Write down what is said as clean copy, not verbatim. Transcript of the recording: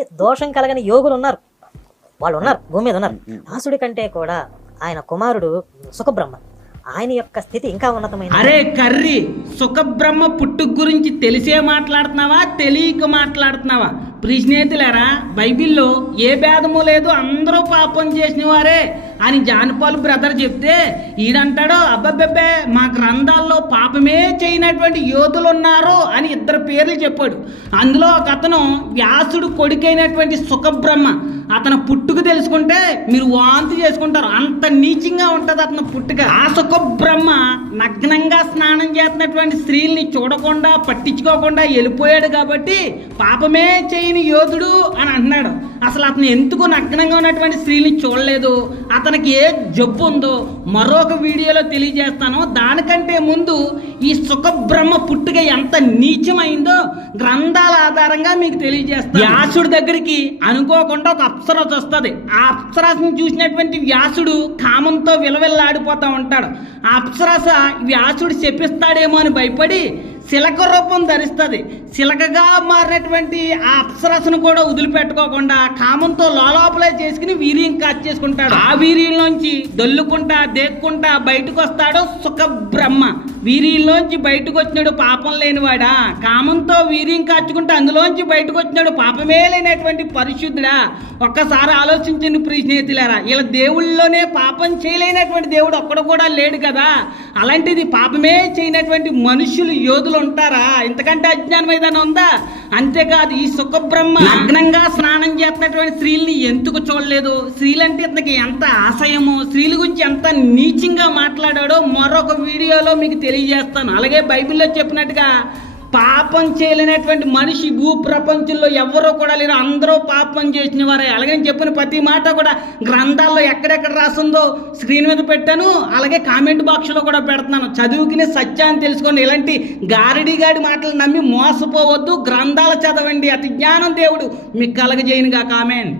వ్యాసుడికి దోషం కలగని యోగులు ఉన్నారు, వాళ్ళు ఉన్నారు, భూమి మీద ఉన్నారు. వ్యాసుడి కంటే కూడా ఆయన కుమారుడు సుఖబ్రహ్మ, ఆయన యొక్క స్థితి ఇంకా ఉన్నతమైన. అరే కర్రీ, సుఖబ్రహ్మ పుట్టుక గురించి తెలిసే మాట్లాడుతున్నావా తెలియక మాట్లాడుతున్నావా? ప్రిస్నేహితులారా, బైబిల్లో ఏ భేదము లేదు, అందరూ పాపం చేసిన వారే అని జానపాల్ బ్రదర్ చెప్తే ఈడంటాడు అబ్బబ్బెబ్బే మా గ్రంథాల్లో పాపమే చేయనటువంటి యోధులు ఉన్నారు అని ఇద్దరు పేర్లు చెప్పాడు. అందులో ఒక అతను వ్యాసుడు కొడుకైనటువంటి సుఖబ్రహ్మ. అతను పుట్టుక తెలుసుకుంటే మీరు వాంతి చేసుకుంటారు, అంత నీచంగా ఉంటుంది అతను పుట్టుక. ఆ సుఖబ్రహ్మ నగ్నంగా స్నానం చేస్తున్నటువంటి స్త్రీల్ని చూడకుండా పట్టించుకోకుండా వెళ్ళిపోయాడు కాబట్టి పాపమే చేయని యోధుడు అని అంటున్నాడు. అసలు అతను ఎందుకు నగ్నంగా ఉన్నటువంటి స్త్రీల్ని చూడలేదు, అతనికి ఏ జబ్బు ఉందో మరొక వీడియోలో తెలియజేస్తాను. దానికంటే ముందు ఈ సుఖబ్రహ్మ పుట్టుక ఎంత నీచమైందో గ్రంథాల ఆధారంగా మీకు తెలియజేస్తాను. వ్యాసుడి దగ్గరికి అనుకోకుండా ఒక అప్సరస వస్తుంది. ఆ అప్సరసను చూసినటువంటి వ్యాసుడు కామంతో విలవిల్లాడిపోతా ఉంటాడు. ఆ అప్సరస వ్యాసుడు శపిస్తాడేమో అని భయపడి శిలక రూపం ధరిస్తుంది. శిలకగా మారినటువంటి ఆ అప్సరసను కూడా వదిలిపెట్టుకోకుండా కామంతో లోలోపలే చేసుకుని వీర్యం కాచేసుకుంటాడు. ఆ వీర్యంలోంచి దొల్లుకుంటా దేక్కుంటా బయటకు వస్తాడు సుఖబ్రహ్మ. వీర్యంలోంచి బయటకు వచ్చినాడు పాపం లేనివాడా, కామంతో వీర్యం కాచుకుంటా అందులోంచి బయటకు వచ్చినాడు పాపమే లేనటువంటి పరిశుద్ధుడా. ఒక్కసారి ఆలోచించండి ప్రియ స్నేహితులారా, ఇలా దేవుళ్ళలోనే పాపం చేయలేనటువంటి దేవుడు ఒక్కడు కూడా లేడు కదా. అలాంటిది పాపమే చేయనటువంటి మనుషులు యోధులు ఉంటారా? ఇంతకంటే అజ్ఞానం ఏదైనా ఉందా? అంతేకాదు ఈ సుఖబ్రహ్మ నగ్నంగా స్నానం చేస్తున్నటువంటి స్త్రీల్ని ఎందుకు చూడలేదు, స్త్రీలంటే ఇతనికి ఎంత ఆశయమో, స్త్రీల గురించి ఎంత నీచంగా మాట్లాడాడో మరొక వీడియోలో మీకు తెలియజేస్తాను. అలాగే బైబిల్లో చెప్పినట్టుగా పాపం చేయలేనటువంటి మనిషి భూ ప్రపంచంలో ఎవరో కూడా లేరు, అందరూ పాపం చేసిన వారే. అలాగే చెప్పిన ప్రతి మాట కూడా గ్రంథాల్లో ఎక్కడెక్కడ రాస్తుందో స్క్రీన్ మీద పెట్టాను, అలాగే కామెంట్ బాక్స్లో కూడా పెడుతున్నాను. చదువుకునే సత్యాన్ని తెలుసుకోండి. ఇలాంటి గారడిగాడి మాటలు నమ్మి మోసపోవద్దు, గ్రంథాలు చదవండి. అతి జ్ఞానం దేవుడు మీకు కలగజేయనుగా. కామెంట్.